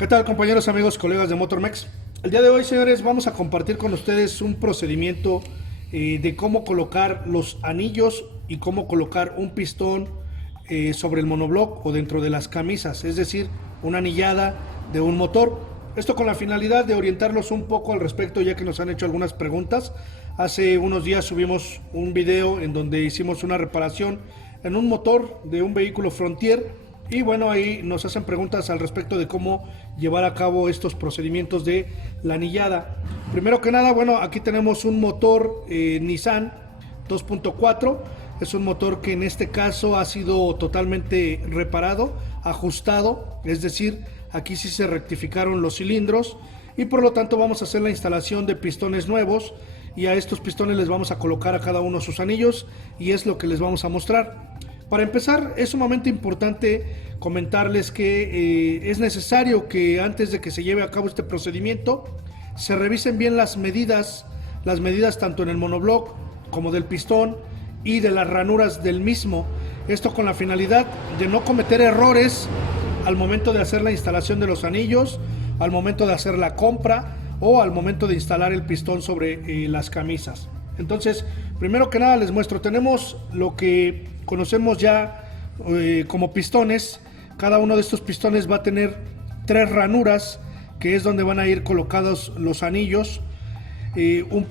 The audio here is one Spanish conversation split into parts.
¿Qué tal, compañeros, amigos, colegas de Motormex? El día de hoy, señores, vamos a compartir con ustedes un procedimiento de cómo colocar los anillos y cómo colocar un pistón sobre el monobloc o dentro de las camisas, es decir, una anillada de un motor. Esto con la finalidad de orientarlos un poco al respecto, ya que nos han hecho algunas preguntas. Hace unos días subimos un video en donde hicimos una reparación en un motor de un vehículo Frontier. Y bueno, ahí nos hacen preguntas al respecto de cómo llevar a cabo estos procedimientos de la anillada. Primero que nada, bueno, aquí tenemos un motor Nissan 2.4. Es un motor que en este caso ha sido totalmente reparado, ajustado, es decir, aquí sí se rectificaron los cilindros y por lo tanto vamos a hacer la instalación de pistones nuevos y a estos pistones les vamos a colocar a cada uno sus anillos y es lo que les vamos a mostrar. Para empezar, es sumamente importante comentarles que es necesario que antes de que se lleve a cabo este procedimiento se revisen bien las medidas tanto en el monobloc como del pistón y de las ranuras del mismo. Esto con la finalidad de no cometer errores al momento de hacer la instalación de los anillos, al momento de hacer la compra o al momento de instalar el pistón sobre las camisas. Entonces, primero que nada les muestro, tenemos lo que conocemos ya como pistones. Cada uno de estos pistones va a tener 3 ranuras, que es donde van a ir colocados los anillos. Un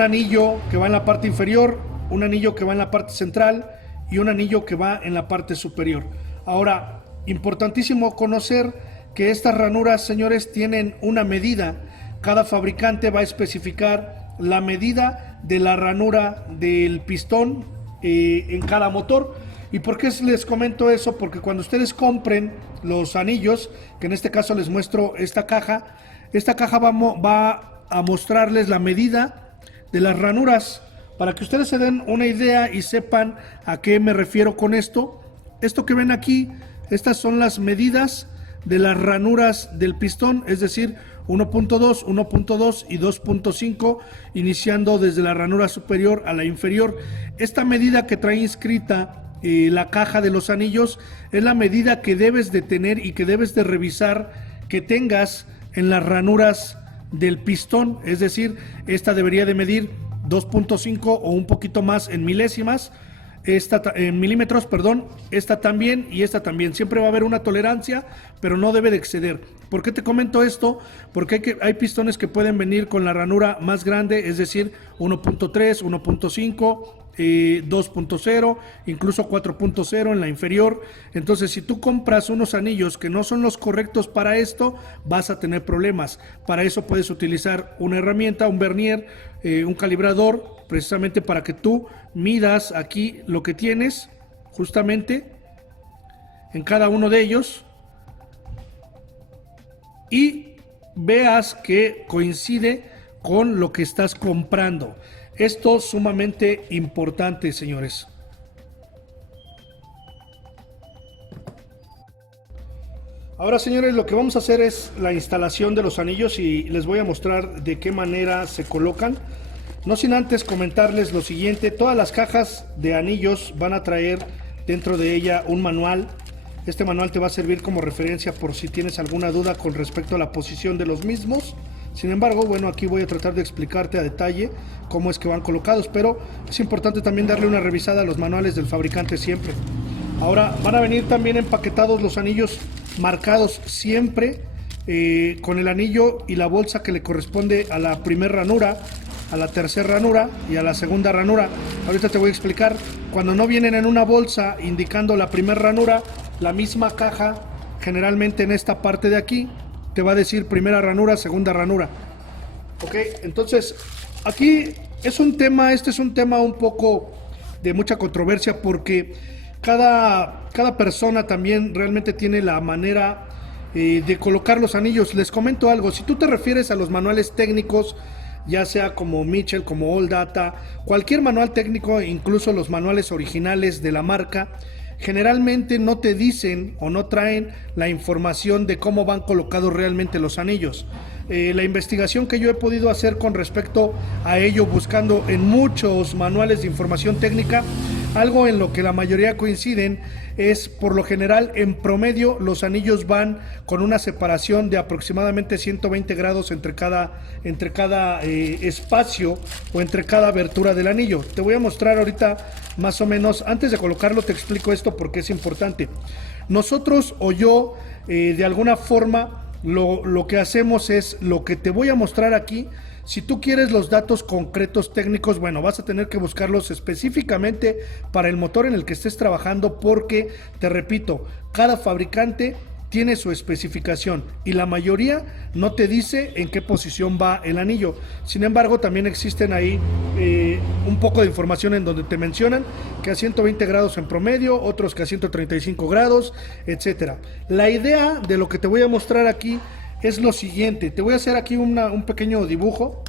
anillo que va en la parte inferior, un anillo que va en la parte central y un anillo que va en la parte superior. Ahora, importantísimo conocer que estas ranuras, señores, tienen una medida. Cada fabricante va a especificar la medida de la ranura del pistón en cada motor. ¿Y por qué les comento eso? Porque cuando ustedes compren los anillos, que en este caso les muestro esta caja va a mostrarles la medida de las ranuras para que ustedes se den una idea y sepan a qué me refiero con esto. Esto que ven aquí, estas son las medidas de las ranuras del pistón, es decir, 1.2, 1.2 y 2.5, iniciando desde la ranura superior a la inferior. Esta medida que trae inscrita la caja de los anillos es la medida que debes de tener y que debes de revisar que tengas en las ranuras del pistón, es decir, esta debería de medir 2.5 o un poquito más en milésimas, en milímetros, perdón, esta también y esta también. Siempre va a haber una tolerancia, pero no debe de exceder. ¿Por qué te comento esto? Porque hay pistones que pueden venir con la ranura más grande, es decir, 1.3, 1.5, 2.0, incluso 4.0 en la inferior. Entonces, si tú compras unos anillos que no son los correctos para esto, vas a tener problemas. Para eso puedes utilizar una herramienta, un vernier, un calibrador, precisamente para que tú midas aquí lo que tienes justamente en cada uno de ellos y veas que coincide con lo que estás comprando. Esto es sumamente importante, señores. Ahora, señores, lo que vamos a hacer es la instalación de los anillos y les voy a mostrar de qué manera se colocan. No sin antes comentarles lo siguiente: todas las cajas de anillos van a traer dentro de ella un manual. Este manual te va a servir como referencia por si tienes alguna duda con respecto a la posición de los mismos. Sin embargo, bueno, aquí voy a tratar de explicarte a detalle cómo es que van colocados, pero es importante también darle una revisada a los manuales del fabricante siempre. Ahora, van a venir también empaquetados los anillos marcados siempre con el anillo y la bolsa que le corresponde a la primera ranura, a la tercera ranura y a la segunda ranura. Ahorita te voy a explicar. Cuando no vienen en una bolsa indicando la primera ranura, la misma caja, generalmente en esta parte de aquí, te va a decir primera ranura, segunda ranura. Ok, entonces aquí este es un tema un poco de mucha controversia porque cada persona también realmente tiene la manera de colocar los anillos. Les comento algo: si tú te refieres a los manuales técnicos, ya sea como Mitchell, como All Data, cualquier manual técnico, incluso los manuales originales de la marca, generalmente no te dicen o no traen la información de cómo van colocados realmente los anillos. La investigación que yo he podido hacer con respecto a ello, buscando en muchos manuales de información técnica, Algo en lo que la mayoría coinciden es, por lo general, en promedio, los anillos van con una separación de aproximadamente 120 grados entre cada espacio o entre cada abertura del anillo. Te voy a mostrar ahorita más o menos, antes de colocarlo te explico esto porque es importante. Nosotros o yo, de alguna forma, lo que hacemos es lo que te voy a mostrar aquí. Si tú quieres los datos concretos técnicos, bueno, vas a tener que buscarlos específicamente para el motor en el que estés trabajando, porque, te repito, cada fabricante tiene su especificación y la mayoría no te dice en qué posición va el anillo. Sin embargo, también existen ahí un poco de información en donde te mencionan que a 120 grados en promedio, otros que a 135 grados, etcétera. La idea de lo que te voy a mostrar aquí es lo siguiente. Te voy a hacer aquí un pequeño dibujo,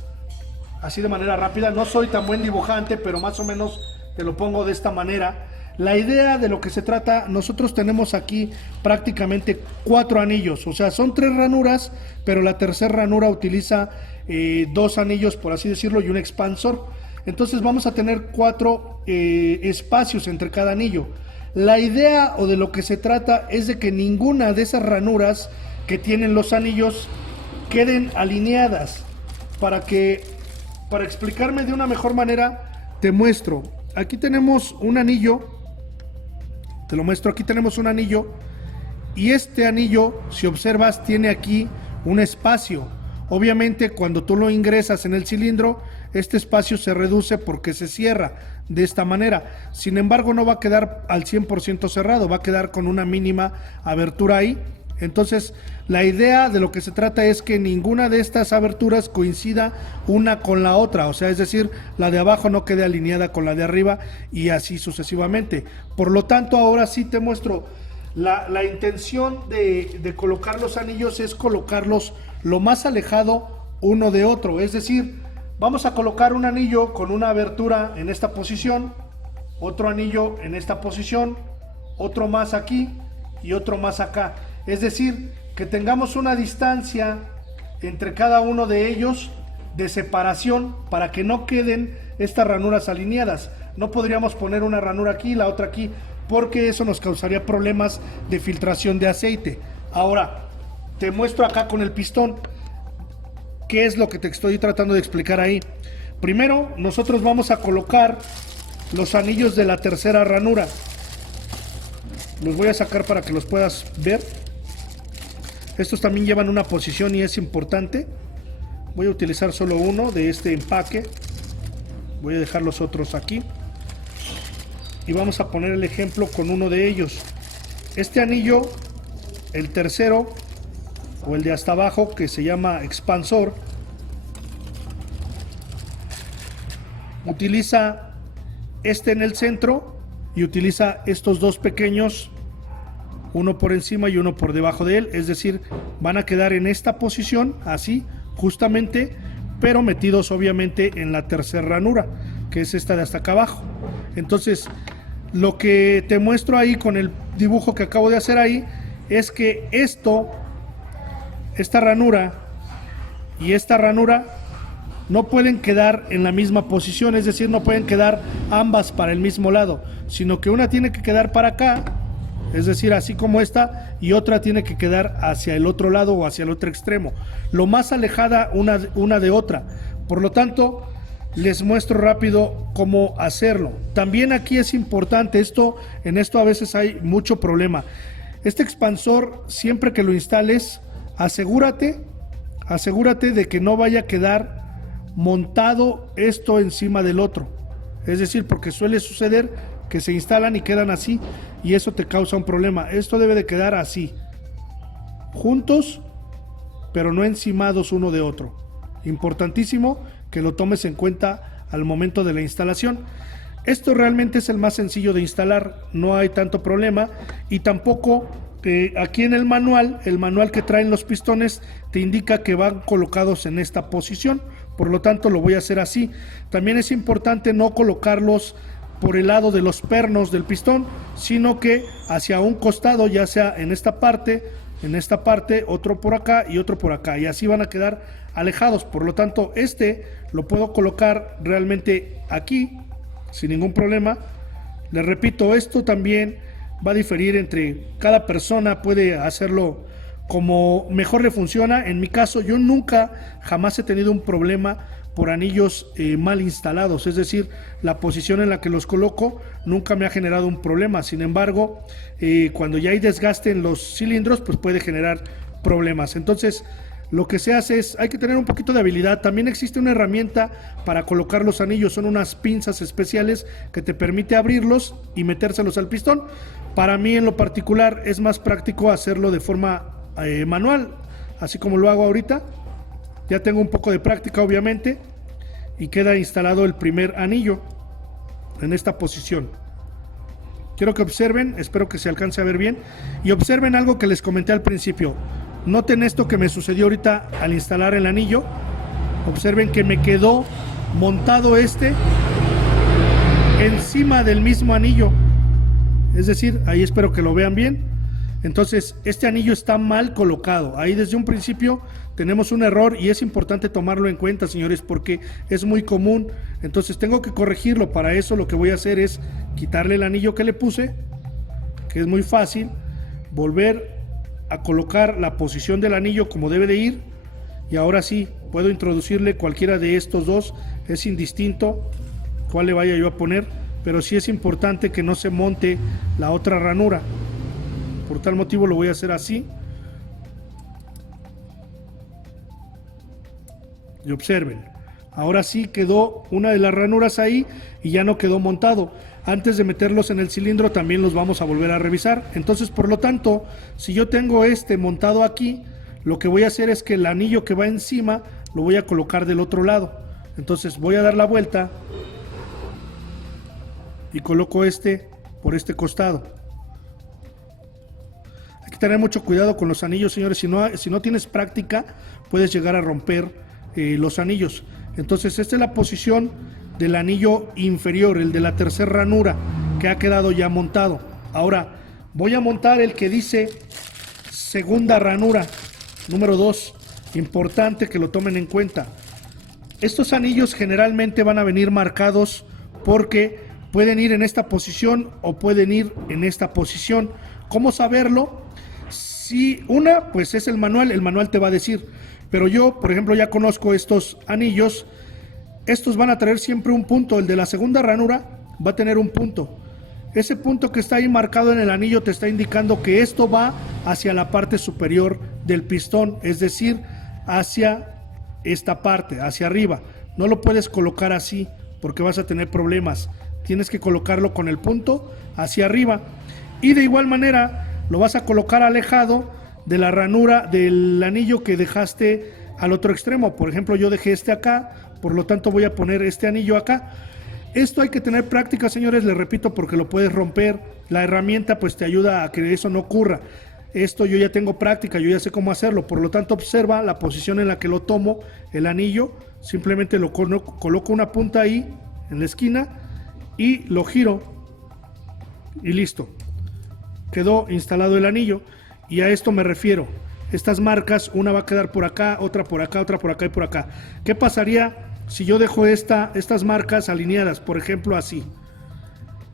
así de manera rápida. No soy tan buen dibujante, pero más o menos te lo pongo de esta manera. La idea de lo que se trata, nosotros tenemos aquí prácticamente 4 anillos, o sea, son 3 ranuras, pero la tercera ranura utiliza 2 anillos, por así decirlo, y un expansor. Entonces vamos a tener 4 espacios entre cada anillo. La idea, o de lo que se trata, es de que ninguna de esas ranuras que tienen los anillos queden alineadas. Para explicarme de una mejor manera, te muestro. Aquí tenemos un anillo, te lo muestro. Aquí tenemos un anillo, y este anillo, si observas, tiene aquí un espacio. Obviamente, cuando tú lo ingresas en el cilindro, este espacio se reduce porque se cierra de esta manera. Sin embargo, no va a quedar al 100% cerrado, va a quedar con una mínima abertura ahí. Entonces, la idea de lo que se trata es que ninguna de estas aberturas coincida una con la otra, o sea, es decir, la de abajo no quede alineada con la de arriba y así sucesivamente. Por lo tanto, ahora sí te muestro. La intención de colocar los anillos es colocarlos lo más alejado uno de otro, es decir, vamos a colocar un anillo con una abertura en esta posición, otro anillo en esta posición, otro más aquí y otro más acá. Es decir, que tengamos una distancia entre cada uno de ellos de separación para que no queden estas ranuras alineadas. No podríamos poner una ranura aquí y la otra aquí, porque eso nos causaría problemas de filtración de aceite. Ahora, te muestro acá con el pistón qué es lo que te estoy tratando de explicar ahí. Primero, nosotros vamos a colocar los anillos de la tercera ranura. Los voy a sacar para que los puedas ver. Estos también llevan una posición y es importante. Voy a utilizar solo uno de este empaque. Voy a dejar los otros aquí. Y vamos a poner el ejemplo con uno de ellos. Este anillo, el tercero, o el de hasta abajo, que se llama expansor, utiliza este en el centro y utiliza estos dos pequeños, uno por encima y uno por debajo de él, es decir, van a quedar en esta posición, así, justamente, pero metidos obviamente en la tercera ranura, que es esta de hasta acá abajo. Entonces, lo que te muestro ahí con el dibujo que acabo de hacer ahí, es que esta ranura y esta ranura no pueden quedar en la misma posición, es decir, no pueden quedar ambas para el mismo lado, sino que una tiene que quedar para acá, es decir, así como esta, y otra tiene que quedar hacia el otro lado o hacia el otro extremo, lo más alejada una de otra. Por lo tanto, les muestro rápido cómo hacerlo. También aquí es importante, en esto a veces hay mucho problema. Este expansor, siempre que lo instales, asegúrate de que no vaya a quedar montado esto encima del otro. Es decir, porque suele suceder que se instalan y quedan así, y eso te causa un problema. Esto debe de quedar así, juntos, pero no encimados uno de otro. Importantísimo que lo tomes en cuenta al momento de la instalación. Esto realmente es el más sencillo de instalar, no hay tanto problema, y tampoco aquí en el manual que traen los pistones te indica que van colocados en esta posición, por lo tanto lo voy a hacer así. También es importante no colocarlos por el lado de los pernos del pistón, sino que hacia un costado, ya sea en esta parte, otro por acá y otro por acá, y así van a quedar alejados. Por lo tanto, lo puedo colocar realmente aquí sin ningún problema. Les repito, esto también va a diferir entre cada persona, puede hacerlo como mejor le funciona. En mi caso, yo nunca, jamás he tenido un problema por anillos mal instalados, es decir, la posición en la que los coloco nunca me ha generado un problema. Sin embargo, cuando ya hay desgaste en los cilindros, pues puede generar problemas. Entonces, lo que se hace es, hay que tener un poquito de habilidad. También existe una herramienta para colocar los anillos, son unas pinzas especiales que te permite abrirlos y metérselos al pistón. Para mí en lo particular es más práctico hacerlo de forma manual, así como lo hago ahorita. Ya tengo un poco de práctica obviamente y queda instalado el primer anillo en esta posición. Quiero que observen, espero que se alcance a ver bien, y observen algo que les comenté al principio. Noten esto que me sucedió ahorita al instalar el anillo. Observen que me quedó montado encima del mismo anillo. Es decir, ahí espero que lo vean bien. Entonces, este anillo está mal colocado. Ahí desde un principio tenemos un error y es importante tomarlo en cuenta, señores, porque es muy común. Entonces, tengo que corregirlo. Para eso lo que voy a hacer es quitarle el anillo que le puse, que es muy fácil, volver a colocar la posición del anillo como debe de ir, y ahora sí, puedo introducirle cualquiera de estos dos, es indistinto cuál le vaya yo a poner, pero sí es importante que no se monte la otra ranura. Por tal motivo lo voy a hacer así. Y observen, ahora sí quedó una de las ranuras ahí y ya no quedó montado. Antes de meterlos en el cilindro también los vamos a volver a revisar. Entonces, por lo tanto, si yo tengo montado aquí, lo que voy a hacer es que el anillo que va encima lo voy a colocar del otro lado. Entonces voy a dar la vuelta y coloco por este costado. Hay que tener mucho cuidado con los anillos, señores. Si no tienes práctica, puedes llegar a romper los anillos. Entonces, esta es la posición del anillo inferior, el de la tercera ranura, que ha quedado ya montado. Ahora voy a montar el que dice segunda ranura, número 2. Importante que lo tomen en cuenta. Estos anillos generalmente van a venir marcados porque pueden ir en esta posición o pueden ir en esta posición. ¿Cómo saberlo? Si pues es el manual te va a decir. Pero yo, por ejemplo, ya conozco estos anillos. Estos van a traer siempre un punto. El de la segunda ranura va a tener un punto. Ese punto que está ahí marcado en el anillo te está indicando que esto va hacia la parte superior del pistón, es decir, hacia esta parte, hacia arriba. No lo puedes colocar así porque vas a tener problemas. Tienes que colocarlo con el punto hacia arriba. Y de igual manera lo vas a colocar alejado de la ranura del anillo que dejaste al otro extremo. Por ejemplo, yo dejé acá, por lo tanto voy a poner este anillo acá. Esto hay que tener práctica, señores, les repito, porque lo puedes romper. La herramienta pues te ayuda a que eso no ocurra. Esto yo ya tengo práctica, yo ya sé cómo hacerlo, por lo tanto observa la posición en la que lo tomo, el anillo, simplemente lo coloco una punta ahí en la esquina y lo giro y listo. Quedó instalado el anillo y a esto me refiero. Estas marcas, una va a quedar por acá, otra por acá, otra por acá y por acá. ¿Qué pasaría si yo dejo estas marcas alineadas? Por ejemplo, así.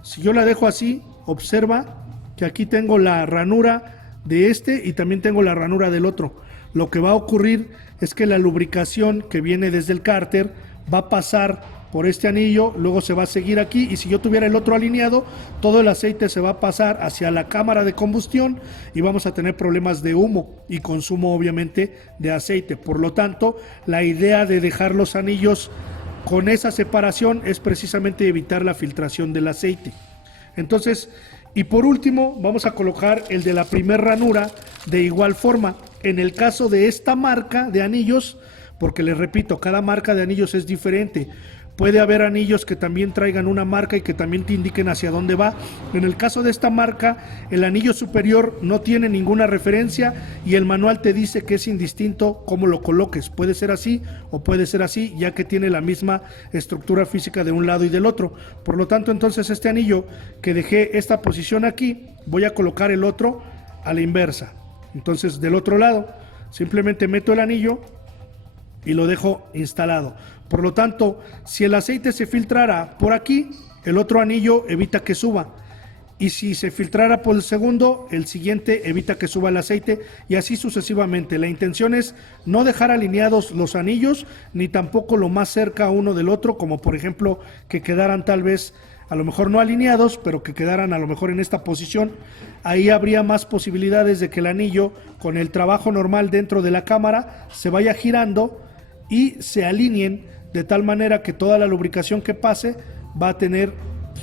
Si yo la dejo así, observa que aquí tengo la ranura de y también tengo la ranura del otro. Lo que va a ocurrir es que la lubricación que viene desde el cárter va a pasar por este anillo, luego se va a seguir aquí, y si yo tuviera el otro alineado, todo el aceite se va a pasar hacia la cámara de combustión y vamos a tener problemas de humo y consumo obviamente de aceite. Por lo tanto, la idea de dejar los anillos con esa separación es precisamente evitar la filtración del aceite. Entonces, y por último, vamos a colocar el de la primera ranura de igual forma. En el caso de esta marca de anillos, porque les repito, cada marca de anillos es diferente. Puede haber anillos que también traigan una marca y que también te indiquen hacia dónde va. En el caso de esta marca, el anillo superior no tiene ninguna referencia y el manual te dice que es indistinto cómo lo coloques. Puede ser así o puede ser así, ya que tiene la misma estructura física de un lado y del otro. Por lo tanto, entonces este anillo que dejé esta posición aquí, voy a colocar el otro a la inversa. Entonces, del otro lado, simplemente meto el anillo y lo dejo instalado. Por lo tanto, si el aceite se filtrara por aquí, el otro anillo evita que suba. Y si se filtrara por el segundo, el siguiente evita que suba el aceite, y así sucesivamente. La intención es no dejar alineados los anillos, ni tampoco lo más cerca uno del otro, como por ejemplo que quedaran tal vez a lo mejor no alineados, pero que quedaran a lo mejor en esta posición. Ahí habría más posibilidades de que el anillo, con el trabajo normal dentro de la cámara, se vaya girando y se alineen de tal manera que toda la lubricación que pase va a tener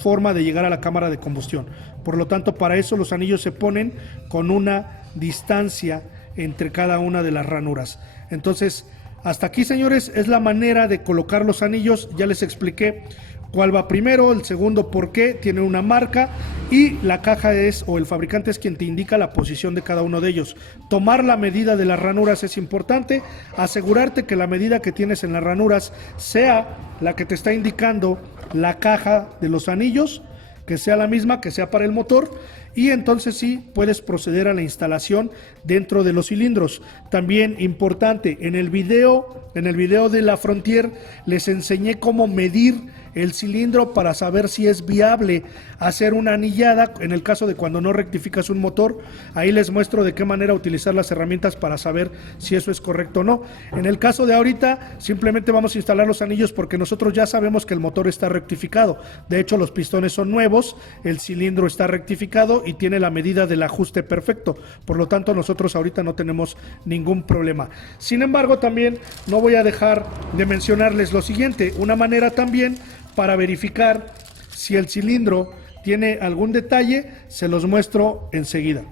forma de llegar a la cámara de combustión. Por lo tanto, para eso los anillos se ponen con una distancia entre cada una de las ranuras. Entonces, hasta aquí, señores, es la manera de colocar los anillos. Ya les expliqué cuál va primero, el segundo por qué, tiene una marca, y la caja es, o el fabricante es quien te indica la posición de cada uno de ellos. Tomar la medida de las ranuras es importante, asegurarte que la medida que tienes en las ranuras sea la que te está indicando la caja de los anillos, que sea la misma, que sea para el motor, y entonces sí puedes proceder a la instalación dentro de los cilindros. También importante, en el video de la Frontier les enseñé cómo medir el cilindro para saber si es viable hacer una anillada en el caso de cuando no rectificas un motor. Ahí les muestro de qué manera utilizar las herramientas para saber si eso es correcto o no. En el caso de ahorita, simplemente vamos a instalar los anillos porque nosotros ya sabemos que el motor está rectificado. De hecho, los pistones son nuevos, el cilindro está rectificado y tiene la medida del ajuste perfecto. Por lo tanto, nosotros ahorita no tenemos ningún problema. Sin embargo, también no voy a dejar de mencionarles lo siguiente, una manera también para verificar si el cilindro tiene algún detalle, se los muestro enseguida.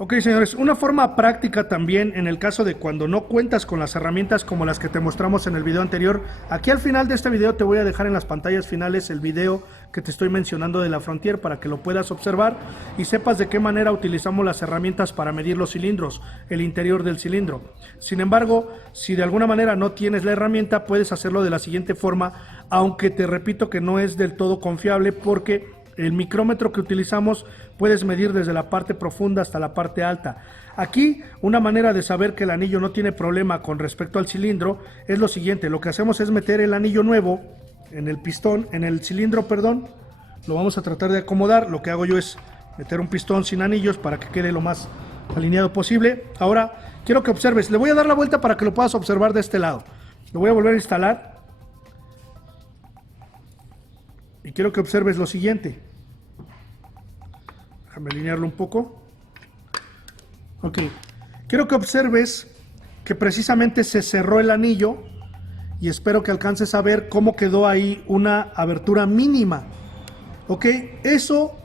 Ok, señores, una forma práctica también en el caso de cuando no cuentas con las herramientas como las que te mostramos en el video anterior. Aquí al final de este video te voy a dejar en las pantallas finales el video que te estoy mencionando de la Frontier para que lo puedas observar y sepas de qué manera utilizamos las herramientas para medir los cilindros, el interior del cilindro. Sin embargo, si de alguna manera no tienes la herramienta, puedes hacerlo de la siguiente forma, aunque te repito que no es del todo confiable porque el micrómetro que utilizamos puedes medir desde la parte profunda hasta la parte alta. Aquí una manera de saber que el anillo no tiene problema con respecto al cilindro es lo siguiente. Lo que hacemos es meter el anillo nuevo en el pistón, en el cilindro, perdón. Lo vamos a tratar de acomodar. Lo que hago yo es meter un pistón sin anillos para que quede lo más alineado posible. Ahora quiero que observes. Le voy a dar la vuelta para que lo puedas observar de este lado. Lo voy a volver a instalar. Y quiero que observes lo siguiente. Déjame alinearlo un poco. Ok. Quiero que observes que precisamente se cerró el anillo y espero que alcances a ver cómo quedó ahí una abertura mínima. Ok. Eso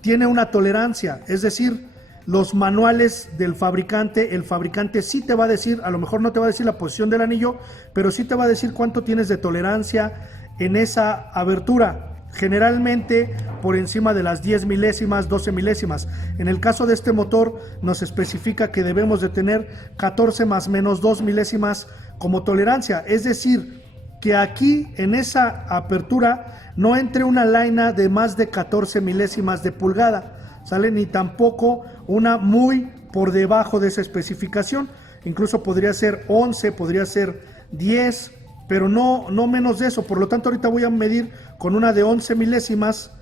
tiene una tolerancia, es decir, los manuales del fabricante, el fabricante sí te va a decir, a lo mejor no te va a decir la posición del anillo, pero sí te va a decir cuánto tienes de tolerancia en esa abertura. Generalmente por encima de las 10 milésimas, 12 milésimas. En el caso de este motor nos especifica que debemos de tener 14 más menos 2 milésimas como tolerancia. Es decir, que aquí en esa apertura no entre una laina de más de 14 milésimas de pulgada, ¿sale? Ni tampoco una muy por debajo de esa especificación. Incluso podría ser 11, podría ser 10, pero no menos de eso. Por lo tanto, ahorita voy a medir con una de 11 milésimas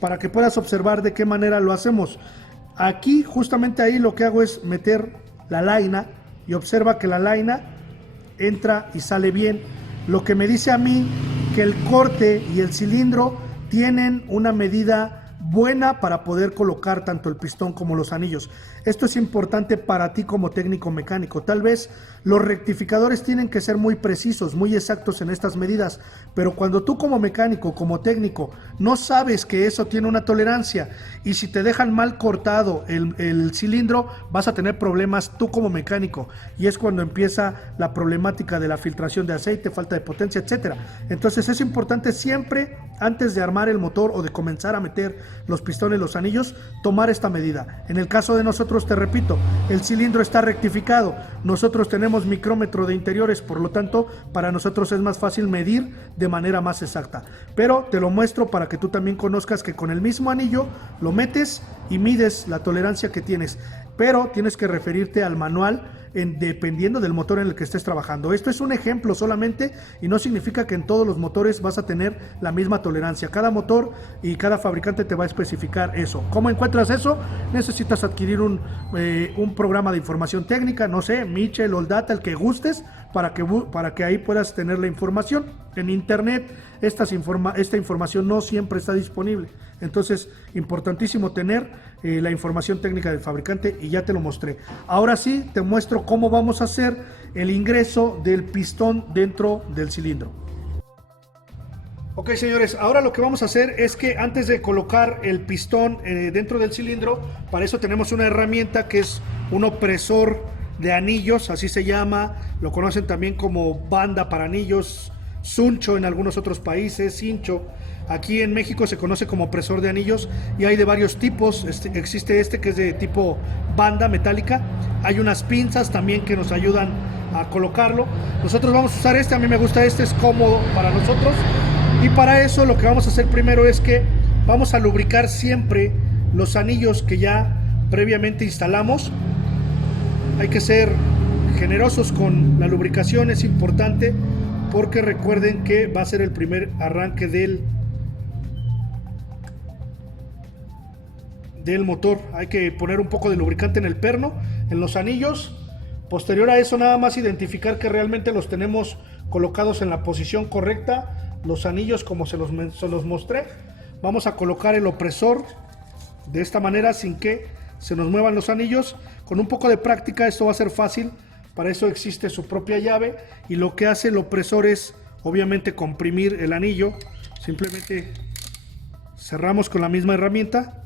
para que puedas observar de qué manera lo hacemos. Aquí, justamente ahí, lo que hago es meter la laina y observa que la laina entra y sale bien. Lo que me dice a mí que el corte y el cilindro tienen una medida buena para poder colocar tanto el pistón como los anillos. Esto es importante para ti como técnico mecánico. Tal vez los rectificadores tienen que ser muy precisos, muy exactos en estas medidas, pero cuando tú como mecánico, como técnico, no sabes que eso tiene una tolerancia y si te dejan mal cortado el cilindro, vas a tener problemas tú como mecánico y es cuando empieza la problemática de la filtración de aceite, falta de potencia, etcétera. Entonces es importante siempre, antes de armar el motor o de comenzar a meter los pistones, los anillos, tomar esta medida. En el caso de nosotros, te repito, el cilindro está rectificado, nosotros tenemos micrómetro de interiores, por lo tanto para nosotros es más fácil medir de manera más exacta, pero te lo muestro para que tú también conozcas que con el mismo anillo lo metes y mides la tolerancia que tienes, pero tienes que referirte al manual dependiendo del motor en el que estés trabajando. Esto es un ejemplo solamente y no significa que en todos los motores vas a tener la misma tolerancia. Cada motor y cada fabricante te va a especificar eso. ¿Cómo encuentras eso? Necesitas adquirir un programa de información técnica, no sé, Mitchell o Data, el que gustes, para que ahí puedas tener la información. En internet esta información no siempre está disponible, entonces importantísimo tener la información técnica del fabricante, y ya te lo mostré. Ahora sí te muestro cómo vamos a hacer el ingreso del pistón dentro del cilindro. Ok, señores, ahora lo que vamos a hacer es que antes de colocar el pistón dentro del cilindro, para eso tenemos una herramienta que es un opresor de anillos, así se llama, lo conocen también como banda para anillos, suncho en algunos otros países, cincho. Aquí en México se conoce como opresor de anillos y hay de varios tipos. Existe este que es de tipo banda metálica, hay unas pinzas también que nos ayudan a colocarlo. Nosotros vamos a usar este, a mí me gusta este, es cómodo para nosotros. Y para eso lo que vamos a hacer primero es que vamos a lubricar siempre los anillos que ya previamente instalamos. Hay que ser generosos con la lubricación, es importante, porque recuerden que va a ser el primer arranque del motor. Hay que poner un poco de lubricante en el perno, en los anillos. Posterior a eso, nada más identificar que realmente los tenemos colocados en la posición correcta, los anillos como se los mostré. Vamos a colocar el opresor de esta manera sin que se nos muevan los anillos. Con un poco de práctica esto va a ser fácil. Para eso existe su propia llave, y lo que hace el opresor es obviamente comprimir el anillo. Simplemente cerramos con la misma herramienta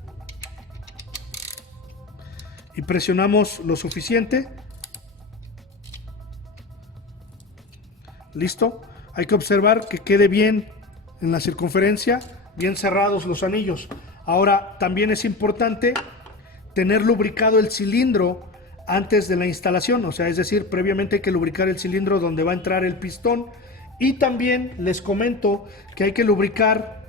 y presionamos lo suficiente. Listo. Hay que observar que quede bien en la circunferencia, bien cerrados los anillos. Ahora también es importante tener lubricado el cilindro antes de la instalación, o sea, es decir, previamente hay que lubricar el cilindro donde va a entrar el pistón. Y también les comento que hay que lubricar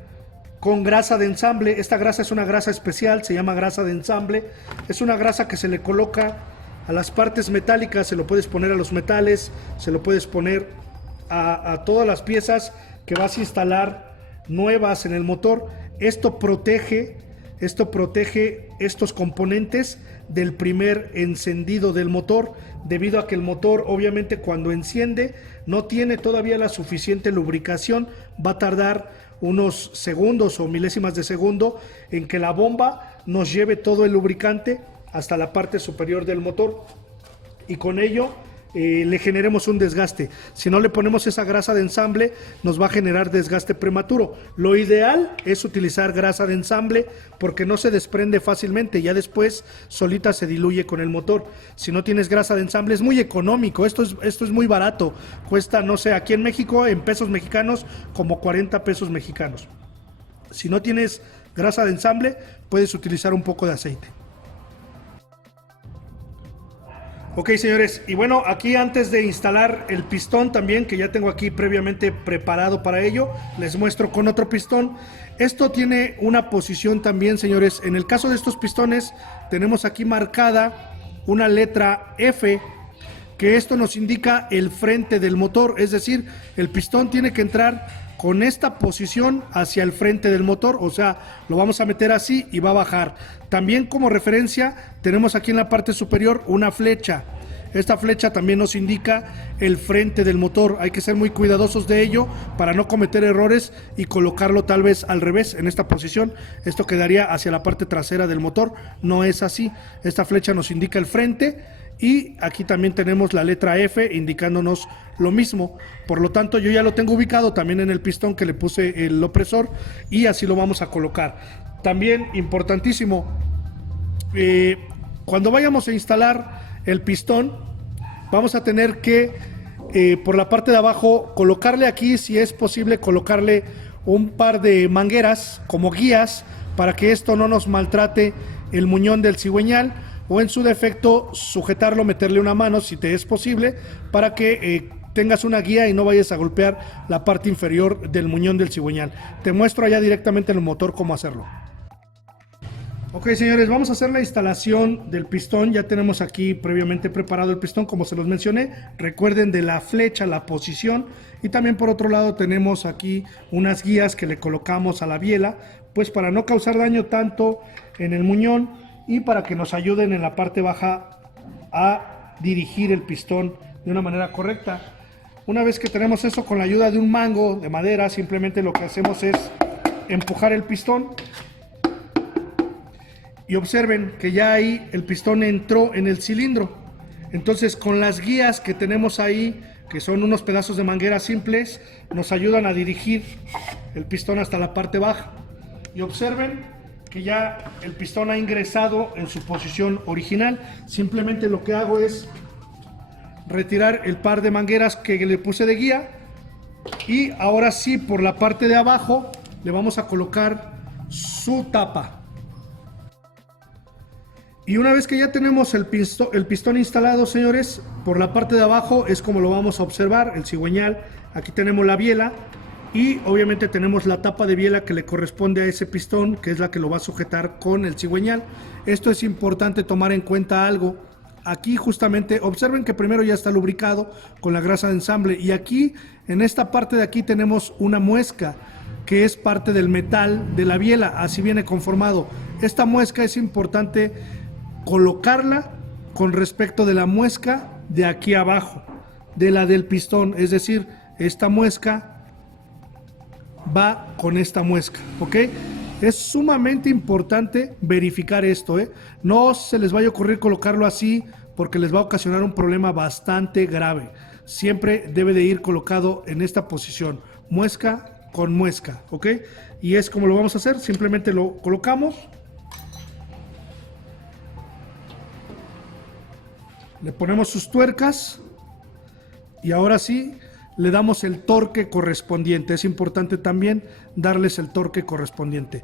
con grasa de ensamble. Esta grasa es una grasa especial, se llama grasa de ensamble. Es una grasa que se le coloca a las partes metálicas, se lo puedes poner a los metales, se lo puedes poner a todas las piezas que vas a instalar nuevas en el motor. Esto protege estos componentes del primer encendido del motor, debido a que el motor obviamente cuando enciende no tiene todavía la suficiente lubricación. Va a tardar unos segundos o milésimas de segundo en que la bomba nos lleve todo el lubricante hasta la parte superior del motor, y con ello le generemos un desgaste. Si no le ponemos esa grasa de ensamble, nos va a generar desgaste prematuro. Lo ideal es utilizar grasa de ensamble porque no se desprende fácilmente, ya después solita se diluye con el motor. Si no tienes grasa de ensamble, es muy económico, esto es muy barato, cuesta, no sé, aquí en México en pesos mexicanos como 40 pesos mexicanos. Si no tienes grasa de ensamble, puedes utilizar un poco de aceite. Ok, señores, y bueno, aquí antes de instalar el pistón también, que ya tengo aquí previamente preparado para ello, les muestro con otro pistón. Esto tiene una posición también, señores. En el caso de estos pistones tenemos aquí marcada una letra F, que esto nos indica el frente del motor, es decir, el pistón tiene que entrar con esta posición hacia el frente del motor, o sea, lo vamos a meter así y va a bajar. También como referencia tenemos aquí en la parte superior una flecha. Esta flecha también nos indica el frente del motor. Hay que ser muy cuidadosos de ello para no cometer errores y colocarlo tal vez al revés en esta posición. Esto quedaría hacia la parte trasera del motor. No es así. Esta flecha nos indica el frente. Y aquí también tenemos la letra F indicándonos lo mismo. Por lo tanto, yo ya lo tengo ubicado también en el pistón que le puse el opresor, y así lo vamos a colocar. También importantísimo, cuando vayamos a instalar el pistón, vamos a tener que por la parte de abajo colocarle aquí, si es posible, colocarle un par de mangueras como guías para que esto no nos maltrate el muñón del cigüeñal, o en su defecto sujetarlo, meterle una mano si te es posible, para que tengas una guía y no vayas a golpear la parte inferior del muñón del cigüeñal. Te muestro allá directamente en el motor cómo hacerlo. Ok, señores, vamos a hacer la instalación del pistón. Ya tenemos aquí previamente preparado el pistón, como se los mencioné. Recuerden de la flecha, la posición. Y también por otro lado tenemos aquí unas guías que le colocamos a la biela, pues para no causar daño tanto en el muñón y para que nos ayuden en la parte baja a dirigir el pistón de una manera correcta. Una vez que tenemos eso, con la ayuda de un mango de madera, simplemente lo que hacemos es empujar el pistón. Y observen que ya ahí el pistón entró en el cilindro. Entonces, con las guías que tenemos ahí, que son unos pedazos de manguera simples, nos ayudan a dirigir el pistón hasta la parte baja. Y observen que ya el pistón ha ingresado en su posición original. Simplemente lo que hago es retirar el par de mangueras que le puse de guía. Y ahora sí, por la parte de abajo, le vamos a colocar su tapa. Y una vez que ya tenemos el pistón instalado, señores, por la parte de abajo es como lo vamos a observar, el cigüeñal. Aquí tenemos la biela y obviamente tenemos la tapa de biela que le corresponde a ese pistón, que es la que lo va a sujetar con el cigüeñal. Esto es importante tomar en cuenta algo. Aquí justamente observen que primero ya está lubricado con la grasa de ensamble y aquí en esta parte de aquí tenemos una muesca que es parte del metal de la biela, así viene conformado. Esta muesca es importante colocarla con respecto de la muesca de aquí abajo, de la del pistón, es decir, esta muesca va con esta muesca, ¿ok? Es sumamente importante verificar esto, no se les vaya a ocurrir colocarlo así porque les va a ocasionar un problema bastante grave. Siempre debe de ir colocado en esta posición, muesca con muesca, ¿ok? Y es como lo vamos a hacer, simplemente lo colocamos. Le ponemos sus tuercas y ahora sí le damos el torque correspondiente. Es importante también darles el torque correspondiente.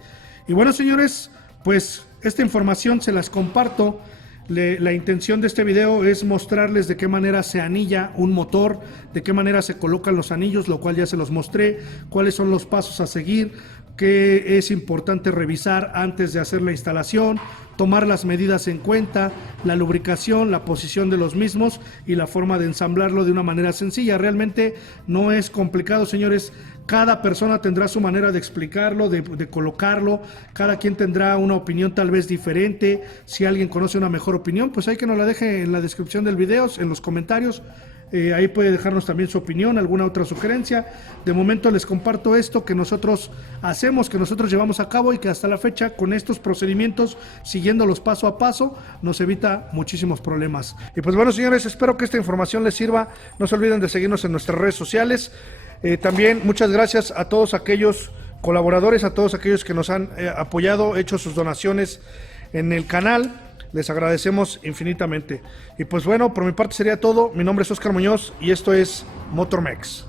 Y bueno, señores, pues esta información se las comparto. La intención de este video es mostrarles de qué manera se anilla un motor, de qué manera se colocan los anillos, lo cual ya se los mostré, cuáles son los pasos a seguir, qué es importante revisar antes de hacer la instalación, tomar las medidas en cuenta, la lubricación, la posición de los mismos y la forma de ensamblarlo de una manera sencilla. Realmente no es complicado, señores. Cada persona tendrá su manera de explicarlo, de colocarlo. Cada quien tendrá una opinión tal vez diferente. Si alguien conoce una mejor opinión, pues hay que nos la deje en la descripción del video, en los comentarios. Ahí puede dejarnos también su opinión, alguna otra sugerencia. De momento les comparto esto que nosotros hacemos, que nosotros llevamos a cabo y que hasta la fecha con estos procedimientos, siguiéndolos paso a paso, nos evita muchísimos problemas. Y pues bueno, señores, espero que esta información les sirva. No se olviden de seguirnos en nuestras redes sociales. También muchas gracias a todos aquellos colaboradores, a todos aquellos que nos han apoyado, hecho sus donaciones en el canal. Les agradecemos infinitamente. Y pues bueno, por mi parte sería todo. Mi nombre es Oscar Muñoz y esto es MotorMex.